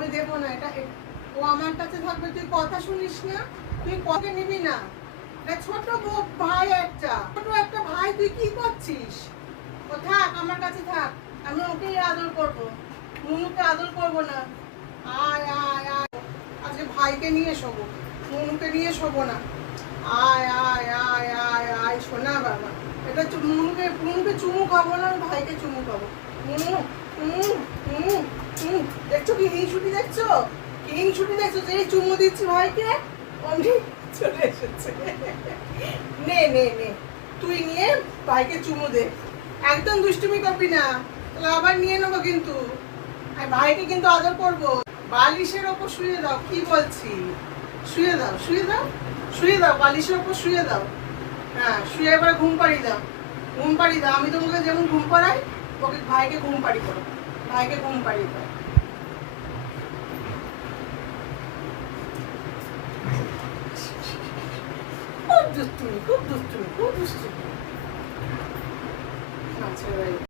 আমি দেবো না এটা। ও আমার কাছে থাকবে, তুই কথা শুনিস না, তুই কথা নিবি না। এটা ছোট ভাই, একটা ছোট একটা ভাই, তুই কি করছিস? ও থাক, আমার কাছে থাক, আমি ওকেই আদর করবো, মুনুকে আদর করবো না। আয় আয় আয়, আজকে ভাইকে নিয়ে শোবো, মুনুকে নিয়ে শোবো না। আয় আয় আয় আয় আয় শোনা বাবা, এটা মুনুকে চুমু খাবো না, আমি ভাইকে চুমু খাবো। মুনু দেখছো কি হিংসুটি, দেখছো কি হিংসুটি, দেখছো যে চুমু দিচ্ছি ভাইকে অমনি চলে এসেছে। নে নে নে, তুই নিয়ে ভাইকে চুমু দে, একদম দুষ্টুমি করবি না, তাহলে আবার নিয়ে নেবো কিন্তু। আর ভাইকে কিন্তু আদর করবো। বালিশের ওপর শুয়ে দাও, কি বলছি, শুয়ে দাও শুয়ে দাও শুয়ে দাও, বালিশের ওপর শুয়ে দাও। হ্যাঁ, শুয়ে এবার ঘুম পাড়িয়ে দাও, ঘুম পাড়িয়ে দাও। আমি তোমাকে যেমন ঘুম পাড়াই, ওকে ভাইকে ঘুম পাড়ি করো, ভাইকে ঘুম পাড়িয়ে দাও। খুব দুষ্টুমি, খুব দুষ্টুমি, খুব